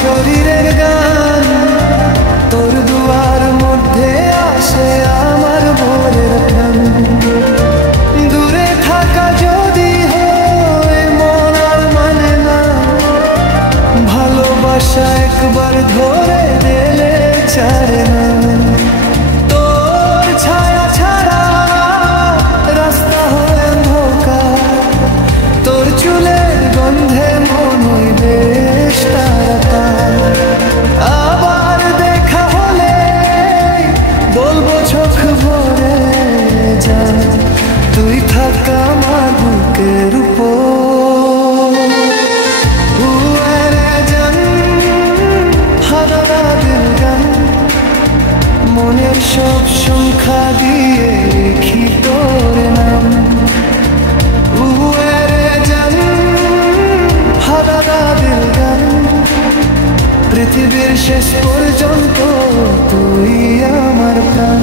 শরীরের গান, তোর দুয়ার মধ্যে আসে আমার ভোরের প্রাণ। দূরে থাকা যদি হয় মন আর মানে না, ভালোবাসা একবার ধরে দিলে ছাড়ে না। তোর ছায়া ছাড়া রাস্তা হয় অন্ধকার, তোর চুলের গন্ধে মন হয় বেশ তাড়াতাড়ি। আবার দেখা হলে বলবো চোখ ভরে যা, তুই থাকা আমার বুকের উপর। হুয়ারে জান হারারা দিল গান, মনের সব সংখ্যা দিয়ে লিখি তোর নাম। হুয়ারে জান হারারা দিল গান, পৃথিবীর শেষ পর্যন্ত তুই আমার প্রাণ।